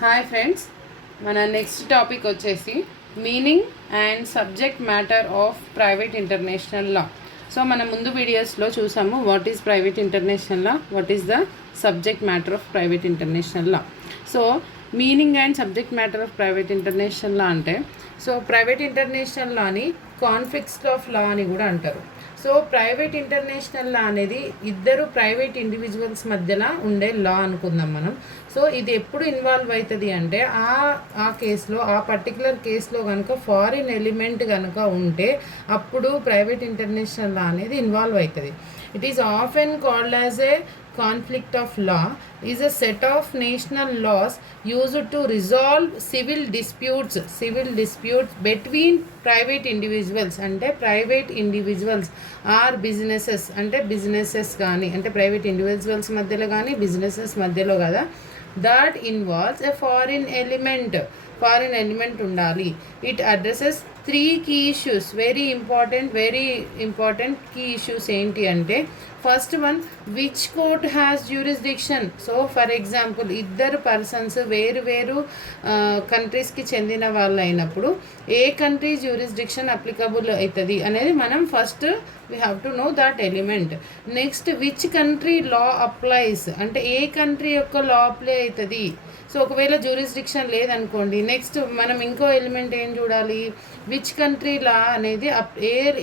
Hi friends, మన next topic వచ్చేసి meaning and subject matter of private international law. So మనం ముందు వీడియోస్లో చూసాము what is private international law, what is the subject matter of private international law. So meaning and subject matter of private international law అంటే, so private international లాని conflicts of law అని కూడా అంటారు. So private international లా అనేది ఇద్దరు private individuals మధ్యలో ఉండే లా అనుకుందాం మనం. సో ఇది ఎప్పుడు ఇన్వాల్వ్ అవుతుంది అంటే ఆ కేసులో, ఆ పర్టికులర్ కేసులో కనుక ఫారిన్ ఎలిమెంట్ కనుక ఉంటే అప్పుడు ప్రైవేట్ ఇంటర్నేషనల్ లా అనేది ఇన్వాల్వ్ అవుతుంది. It is often called as a conflict of law is a set of national laws used to resolve civil disputes between private individuals అంటే private individuals or businesses అంటే businesses కానీ అంటే private individuals మధ్యలో కానీ businesses మధ్యలో కదా, that involves a foreign element ఉండాలి. It addresses 3 key issues, very important key issues ఏంటి అంటే, first one, which court has jurisdiction. So for example ఇద్దరు పర్సన్స్ వేరు కంట్రీస్కి చెందిన వాళ్ళు అయినప్పుడు ఏ కంట్రీ జ్యూరిస్డిక్షన్ అప్లికబుల్ అవుతుంది అనేది మనం first we have to know that element. Next, which country law applies అంటే ఏ కంట్రీ యొక్క లా అప్లై అవుతుంది. సో ఒకవేళ జ్యూరిస్డిక్షన్ లేదనుకోండి, నెక్స్ట్ మనం ఇంకో ఎలిమెంట్ ఏం చూడాలి, విచ్ కంట్రీ లా అనేది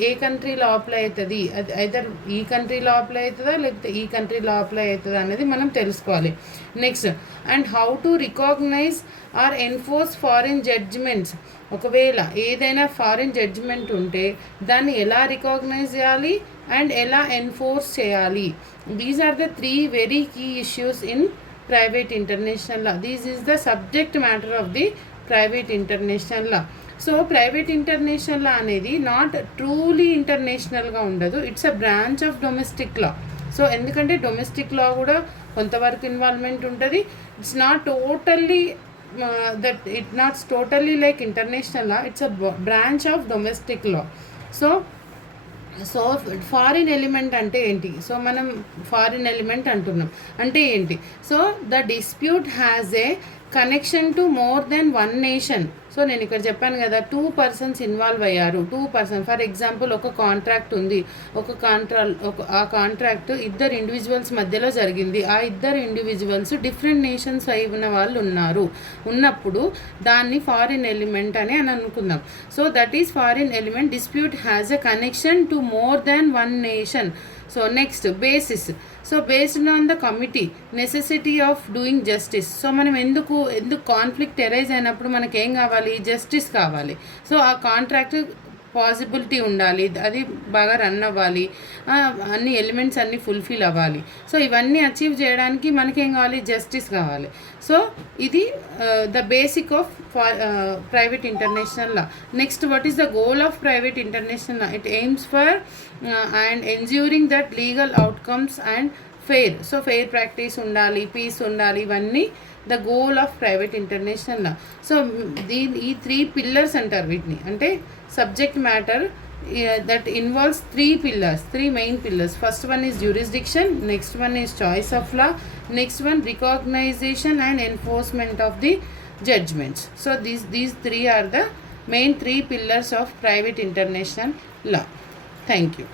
ఏ కంట్రీ లా అప్లై అవుతుంది, అది ఐదర్ ఈ కంట్రీ లా అప్లై అవుతుందా లేకపోతే ఈ కంట్రీ లా అప్లై అవుతుందా అనేది మనం తెలుసుకోవాలి. Next, and how to recognise or enforce foreign judgments. ఒకవేళ ఏదైనా ఫారిన్ జడ్జిమెంట్ ఉంటే దాన్ని ఎలా రికాగ్నైజ్ చేయాలి అండ్ ఎలా ఎన్ఫోర్స్ చేయాలి. These are the 3 very key issues in private international law. This is the subject matter of the private international law. So private international లా అనేది not truly ఇంటర్నేషనల్గా ఉండదు, it's a branch of domestic law. So ఎందుకంటే domestic లా కూడా కొంతవరకు involvement ఉంటుంది. It's not totally like international law, it's a branch of domestic law. So foreign element అంటే ఏంటి? So మనం foreign element అంటున్నాం అంటే ఏంటి? So the dispute has a connection to more than 1 nation. So నేను ఇక్కడ చెప్పాను కదా, 2 persons ఇన్వాల్వ్ అయ్యారు. 2 persons ఫర్ ఎగ్జాంపుల్ ఒక కాంట్రాక్ట్ ఉంది, ఆ కాంట్రాక్ట్ ఇద్దరు ఇండివిజువల్స్ మధ్యలో జరిగింది. ఆ ఇద్దరు ఇండివిజువల్స్ డిఫరెంట్ నేషన్స్ అయి ఉన్న వాళ్ళు ఉన్నప్పుడు దాన్ని ఫారిన్ ఎలిమెంట్ అని అనుకుందాం. So that is foreign element. Dispute has a connection to more than 1 nation. So next, basis. So based on the committee necessity of doing justice. So మనం ఎందుకు conflict arise అయినప్పుడు మనకి ఏం కావాలి? జస్టిస్ కావాలి. So ఆ కాంట్రాక్ట్ పాసిబిలిటీ ఉండాలి, అది బాగా రన్ అవ్వాలి, అన్ని ఎలిమెంట్స్ అన్నీ ఫుల్ఫిల్ అవ్వాలి. సో ఇవన్నీ అచీవ్ చేయడానికి మనకేం కావాలి? జస్టిస్ కావాలి. సో ఇది the basic of private international law. Next, what is the goal of private international law? It aims for and ensuring that legal outcomes and fair. So fair practice ఉండాలి, peace ఉండాలి, ఇవన్నీ the goal of private international law. So ఈ 3 pillars అంటారు వీటిని. అంటే subject matter that involves 3 main pillars. First one is jurisdiction, next one is choice of law, next one recognition and enforcement of the judgments. So these 3 are the main 3 pillars of private international law. Thank you.